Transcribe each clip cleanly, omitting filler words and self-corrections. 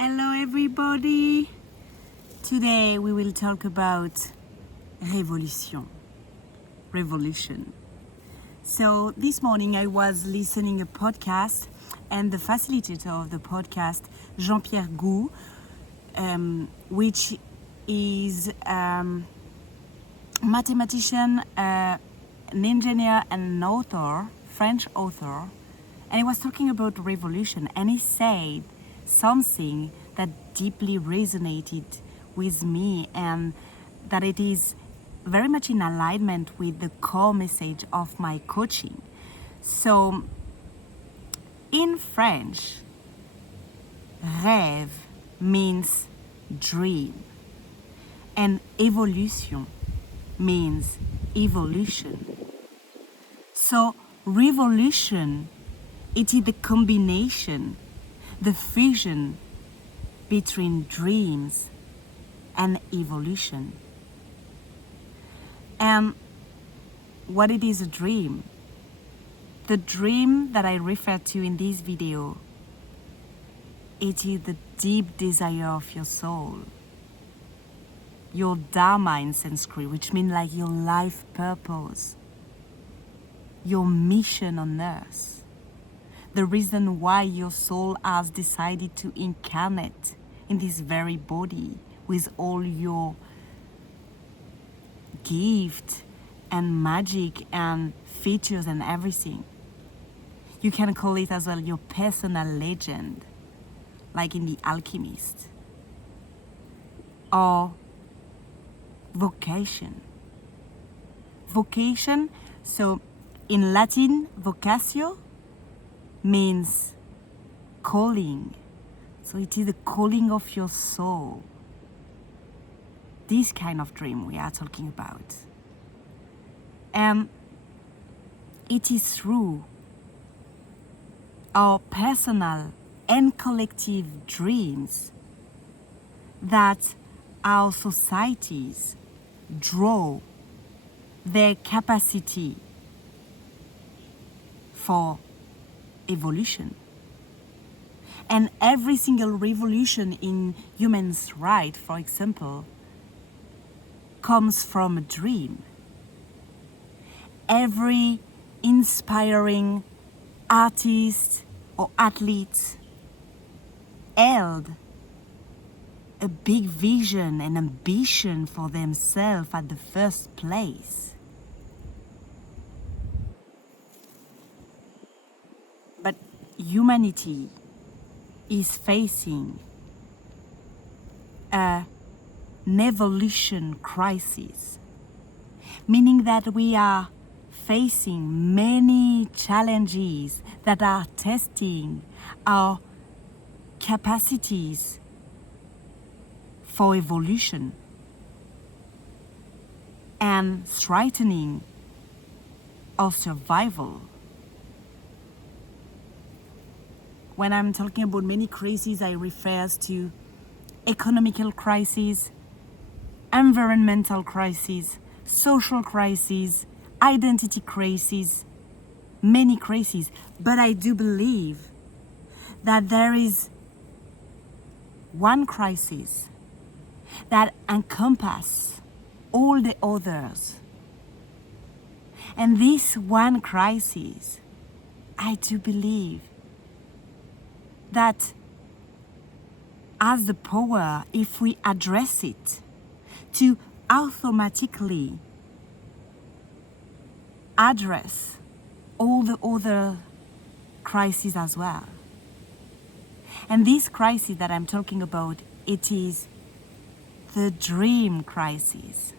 Hello everybody! Today we will talk about revolution. So this morning I was listening a podcast and the facilitator of the podcast, Jean-Pierre Gou, which is mathematician, an engineer and an author, French author, and he was talking about revolution, and he said something that deeply resonated with me, and that it is very much in alignment with the core message of my coaching. So in French, rêve means dream, and évolution means evolution. So revolution, it is the combination, the fusion between dreams and evolution. And what it is a dream? The dream that I refer to in this video, it is the deep desire of your soul, your dharma in Sanskrit, which means like your life purpose, your mission on earth. The reason why your soul has decided to incarnate in this very body with all your gift and magic and features and everything. You can call it as well your personal legend, like in The Alchemist. Or vocation. Vocation, so in Latin, vocatio means calling. So it is the calling of your soul. This kind of dream we are talking about. And it is through our personal and collective dreams that our societies draw their capacity for evolution. And every single revolution in humans' rights, for example, comes from a dream. Every inspiring artist or athlete held a big vision and ambition for themselves at the first place. But humanity is facing an evolution crisis, meaning that we are facing many challenges that are testing our capacities for evolution and threatening our survival. When I'm talking about many crises, I refer to economical crises, environmental crises, social crises, identity crises, many crises. But I do believe that there is one crisis that encompasses all the others. And this one crisis, I do believe that has the power, if we address it, to automatically address all the other crises as well. And this crisis that I'm talking about, it is the dream crisis.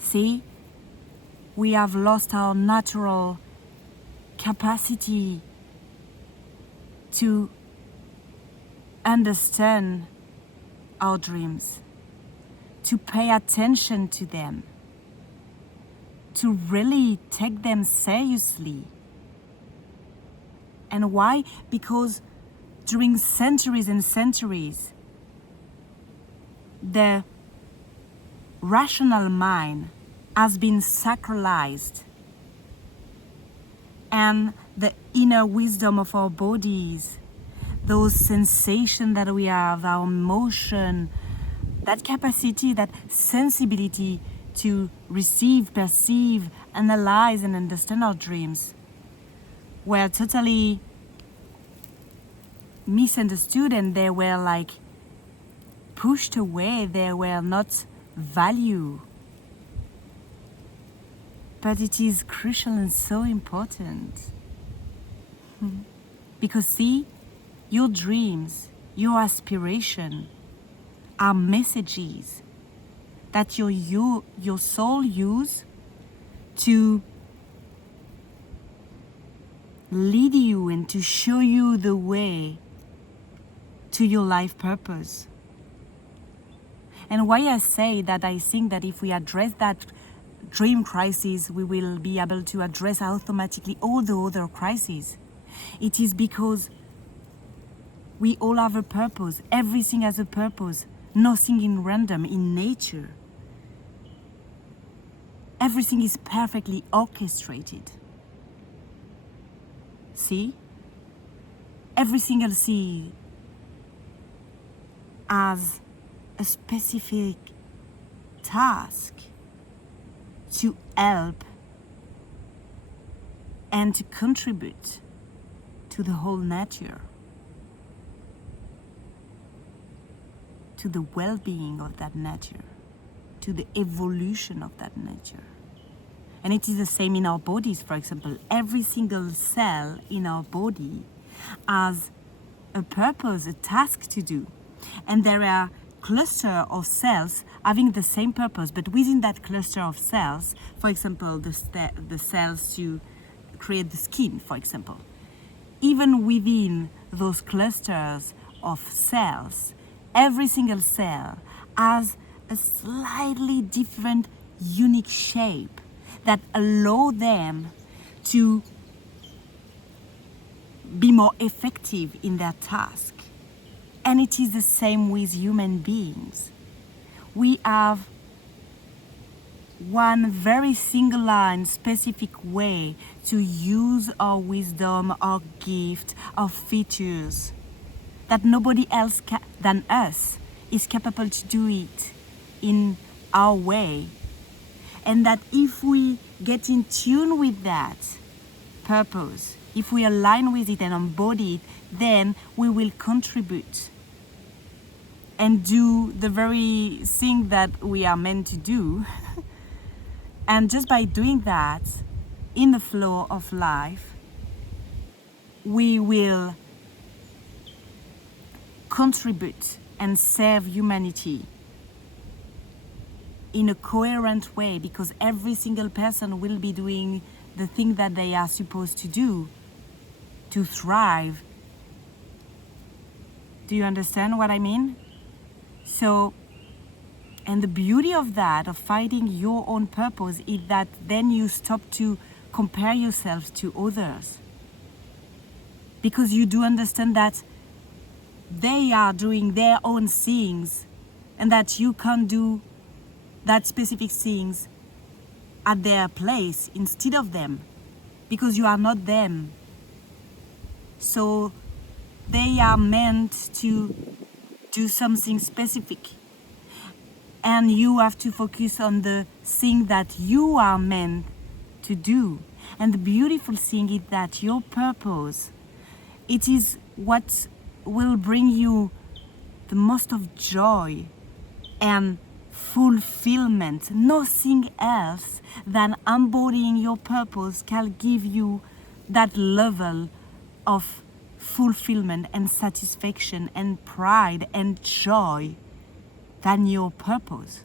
See, we have lost our natural capacity to understand our dreams, to pay attention to them, to really take them seriously. And why? Because during centuries and centuries, the rational mind has been sacralized, and the inner wisdom of our bodies, those sensations that we have, our emotion, that capacity, that sensibility to receive, perceive, analyze, and understand our dreams were totally misunderstood, and they were like pushed away, they were not valued. But it is crucial and so important. Because see, your dreams, your aspiration are messages that your soul use to lead you and to show you the way to your life purpose. And why I say that, I think that if we address that dream crisis, we will be able to address automatically all the other crises. It is because we all have a purpose. Everything has a purpose. Nothing in random in nature. Everything is perfectly orchestrated. See? Every single seed has a specific task to help and to contribute to the whole nature, to the well-being of that nature, to the evolution of that nature. And it is the same in our bodies, for example. Every single cell in our body has a purpose, a task to do. And there are cluster of cells having the same purpose, but within that cluster of cells, for example, the cells to create the skin, for example. Even within those clusters of cells, every single cell has a slightly different, unique shape that allow them to be more effective in their task. And it is the same with human beings. We have one very singular and specific way to use our wisdom, our gift, our features, that nobody else than us is capable to do it in our way. And that if we get in tune with that purpose, if we align with it and embody it, then we will contribute and do the very thing that we are meant to do. And just by doing that, in the flow of life, we will contribute and serve humanity in a coherent way, because every single person will be doing the thing that they are supposed to do to thrive. Do you understand what I mean? So, and the beauty of that, of finding your own purpose, is that then you stop to compare yourself to others. Because you do understand that they are doing their own things and that you can't do that specific things at their place instead of them, because you are not them. So they are meant to do something specific, and you have to focus on the thing that you are meant to do. And the beautiful thing is that your purpose, it is what will bring you the most of joy and fulfillment. Nothing else than embodying your purpose can give you that level of fulfillment and satisfaction and pride and joy than your purpose.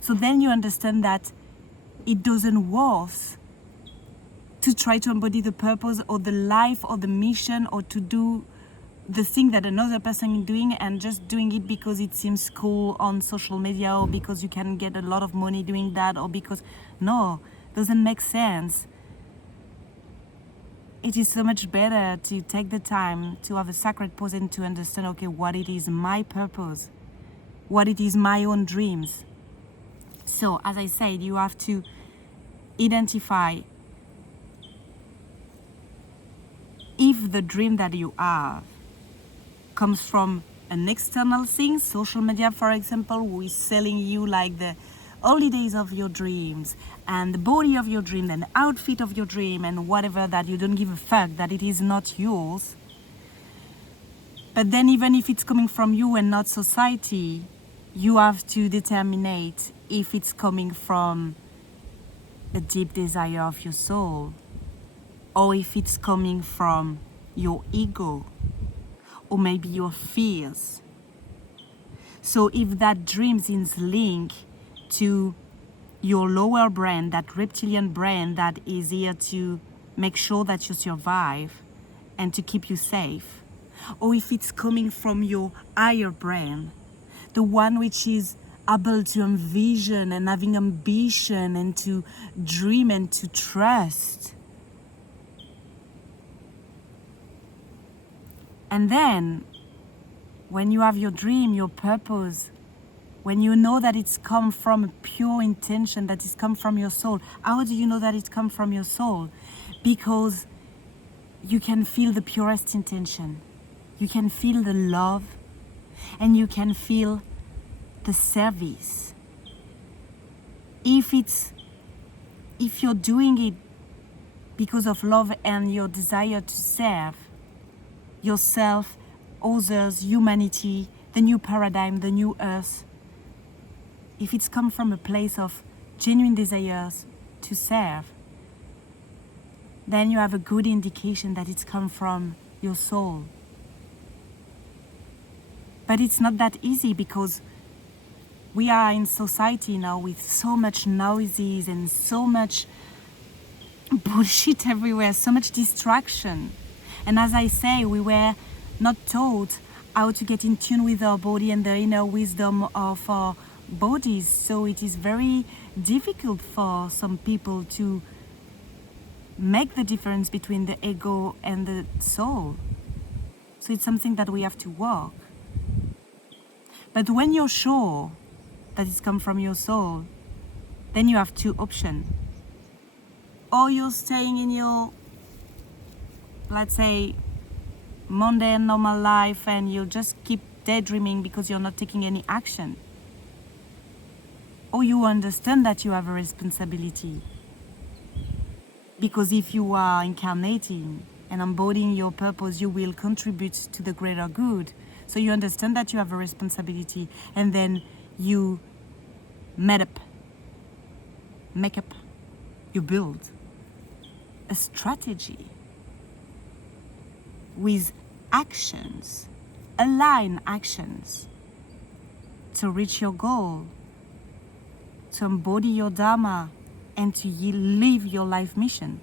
So then you understand that it doesn't worth to try to embody the purpose or the life or the mission, or to do the thing that another person is doing and just doing it because it seems cool on social media, or because you can get a lot of money doing that, or because, no, doesn't make sense. It is so much better to take the time to have a sacred pause and to understand, okay, what it is my purpose, what it is my own dreams. So, as I said, you have to identify if the dream that you have comes from an external thing, social media, for example, who is selling you like the holidays of your dreams and the body of your dream and the outfit of your dream and whatever, that you don't give a fuck, that it is not yours. But then even if it's coming from you and not society, you have to determine if it's coming from a deep desire of your soul, or if it's coming from your ego, or maybe your fears. So if that dream is linked to your lower brain, that reptilian brain that is here to make sure that you survive and to keep you safe, or if it's coming from your higher brain, the one which is able to envision and having ambition and to dream and to trust. And then, when you have your dream, your purpose, when you know that it's come from a pure intention, that it's come from your soul. How do you know that it's come from your soul? Because you can feel the purest intention. You can feel the love, and you can feel the service. If you're doing it because of love and your desire to serve yourself, others, humanity, the new paradigm, the new earth, if it's come from a place of genuine desires to serve, then you have a good indication that it's come from your soul. But it's not that easy, because we are in society now with so much noises and so much bullshit everywhere, so much distraction. And as I say, we were not taught how to get in tune with our body and the inner wisdom of our bodies. So it is very difficult for some people to make the difference between the ego and the soul. So it's something that we have to work. But when you're sure that it's come from your soul, then you have two options. Or you're staying in your, let's say, mundane, normal life, and you just keep daydreaming because you're not taking any action. Or you understand that you have a responsibility. Because if you are incarnating and embodying your purpose, you will contribute to the greater good. So you understand that you have a responsibility, and then you make up, you build a strategy with actions, align actions to reach your goal, to embody your Dharma, and to live your life mission.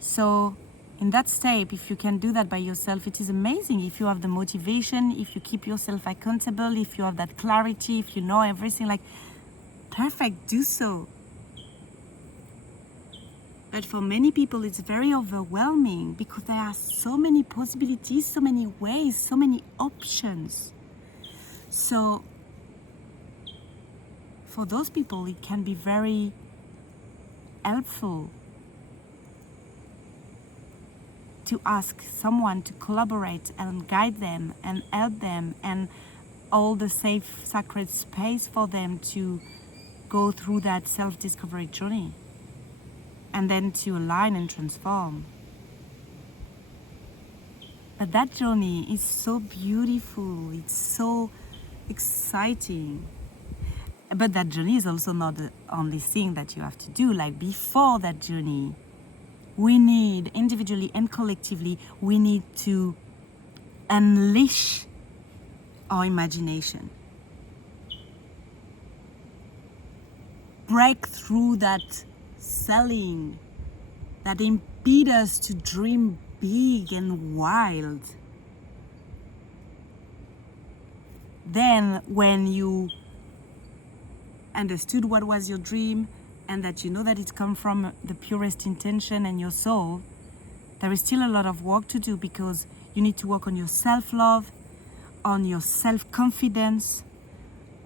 So in that step, if you can do that by yourself, it is amazing. If you have the motivation, if you keep yourself accountable, if you have that clarity, if you know everything, like, perfect, do so. But for many people, it's very overwhelming, because there are so many possibilities, so many ways, so many options. So for those people, it can be very helpful to ask someone to collaborate and guide them and help them, and all the safe, sacred space for them to go through that self-discovery journey, and then to align and transform. But that journey is so beautiful, it's so exciting. But that journey is also not the only thing that you have to do. Like, before that journey, we need, individually and collectively, we need to unleash our imagination. Break through that ceiling that impede us to dream big and wild. Then when you understood what was your dream, and that you know that it comes from the purest intention and your soul, there is still a lot of work to do, because you need to work on your self-love, on your self-confidence,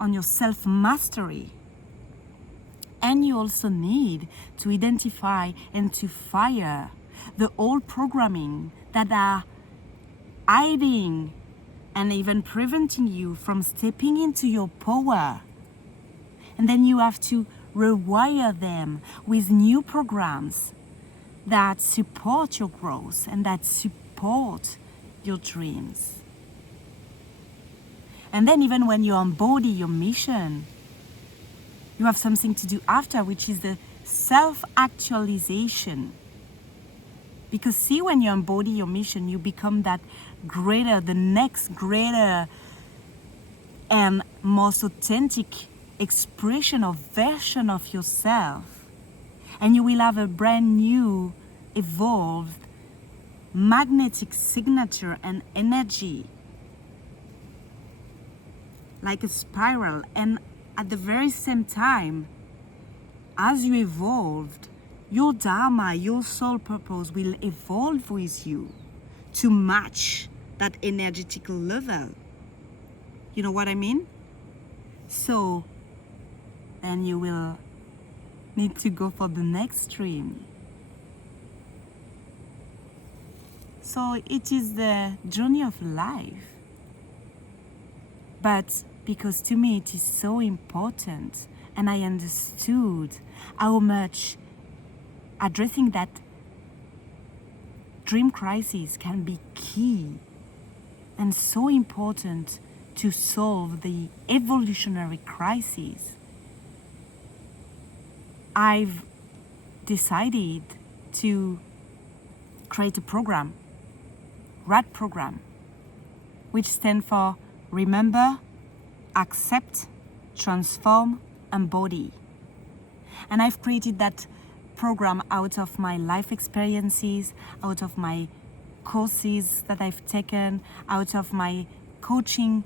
on your self-mastery. And you also need to identify and to fire the old programming that are hiding and even preventing you from stepping into your power. And then you have to rewire them with new programs that support your growth and that support your dreams. And then even when you embody your mission, you have something to do after, which is the self-actualization. Because see, when you embody your mission, you become that greater, the next greater and most authentic expression or version of yourself. And you will have a brand new, evolved, magnetic signature and energy, like a spiral. And at the very same time, as you evolved, your Dharma, your soul purpose will evolve with you to match that energetical level. You know what I mean? So then you will need to go for the next stream. So it is the journey of life. But because to me it is so important, and I understood how much addressing that dream crisis can be key and so important to solve the evolutionary crisis, I've decided to create a program, RAD program, which stands for Remember, Accept, Transform, Embody. And I've created that program out of my life experiences, out of my courses that I've taken, out of my coaching,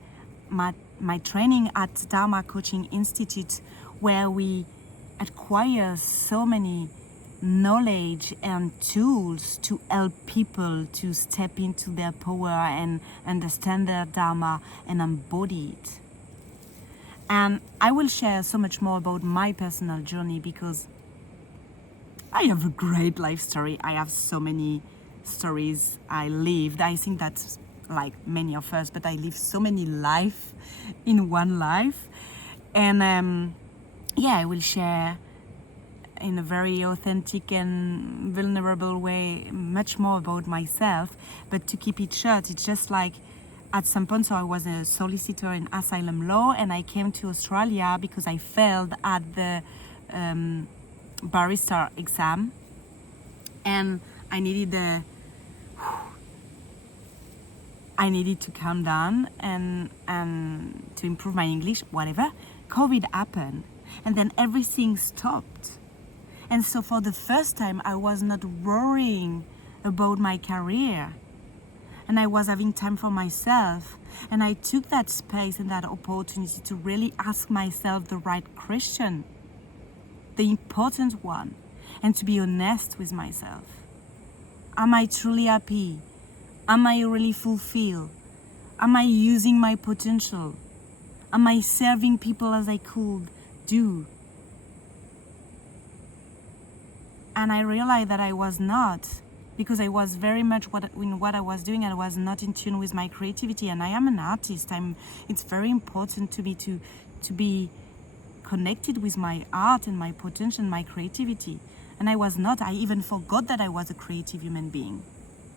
my training at Dharma Coaching Institute, where we acquire so many knowledge and tools to help people to step into their power and understand their Dharma and embody it. And I will share so much more about my personal journey, because I have a great life story. I have so many stories I lived. I think that's like many of us, but I lived so many life in one life. And I will share in a very authentic and vulnerable way much more about myself. But to keep it short, it's just like at some point, so I was a solicitor in asylum law, and I came to Australia because I failed at the barrister exam, and I needed to calm down and to improve my English, whatever. COVID happened, and then everything stopped. And so for the first time, I was not worrying about my career, and I was having time for myself. And I took that space and that opportunity to really ask myself the right question, the important one, and to be honest with myself. Am I truly happy? Am I really fulfilled? Am I using my potential? Am I serving people as I could do? And I realized that I was not, because I was very much in what I was doing, I was not in tune with my creativity. And I am an artist. It's very important to me to be connected with my art and my potential and my creativity. And I was not. I even forgot that I was a creative human being.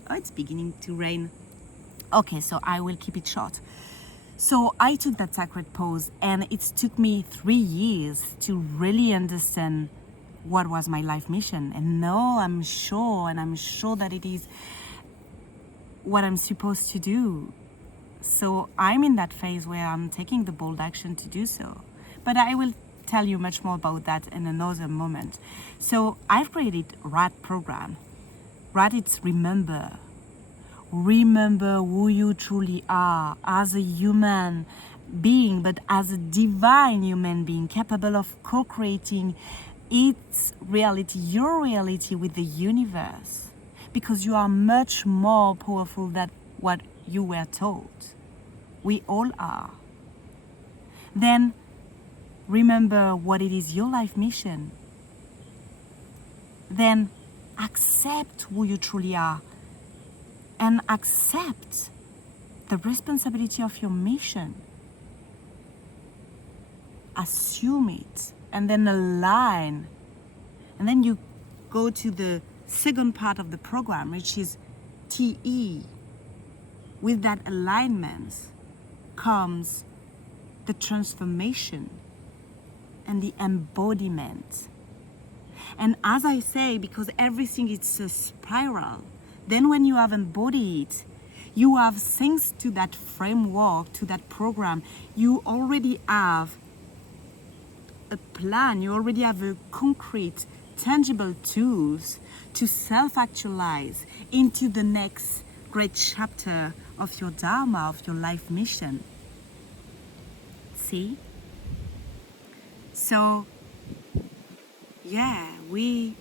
Oh, it's beginning to rain. Okay, so I will keep it short. So I took that sacred pose, and it took me 3 years to really understand what was my life mission. And now I'm sure that it is what I'm supposed to do. So I'm in that phase where I'm taking the bold action to do so. But I will tell you much more about that in another moment. So I've created RAD program. RAD, it's remember. Remember who you truly are as a human being, but as a divine human being capable of co-creating its reality, your reality with the universe, because you are much more powerful than what you were told. We all are. Then remember what it is, your life mission. Then accept who you truly are, and accept the responsibility of your mission. Assume it and then align. And then you go to the second part of the program, which is TE. With that alignment comes the transformation and the embodiment. And as I say, because everything is a spiral, then when you have embodied it, you have, thanks to that framework, to that program, you already have a plan, you already have a concrete, tangible tools to self-actualize into the next great chapter of your Dharma, of your life mission. See? So, yeah, we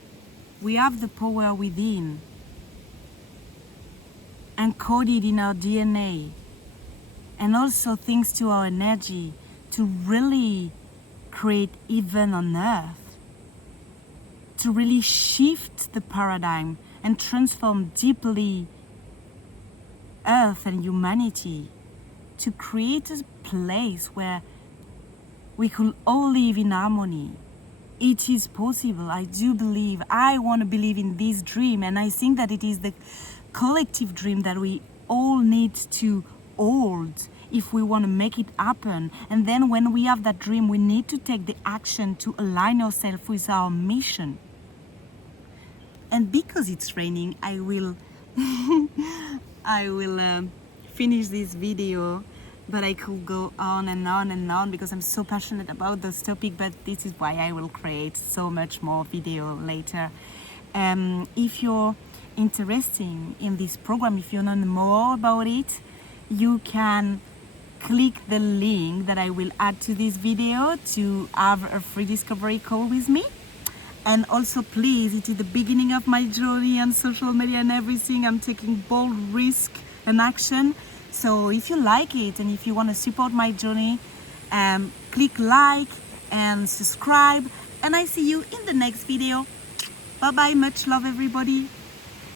have the power within, encoded in our DNA, and also thanks to our energy, to really create even on earth, to really shift the paradigm and transform deeply earth and humanity, to create a place where we could all live in harmony. It is possible. I do believe, I want to believe in this dream, and I think that it is the collective dream that we all need to hold if we want to make it happen. And then when we have that dream, we need to take the action to align ourselves with our mission. And because it's raining, I will finish this video, but I could go on and on and on because I'm so passionate about this topic. But this is why I will create so much more video later. If you're interested in this program, if you know more about it, you can click the link that I will add to this video to have a free discovery call with me. And also, please, it is the beginning of my journey on social media and everything. I'm taking bold risk and action. So if you like it and if you want to support my journey, click like and subscribe. And I see you in the next video. Bye bye. Much love, everybody.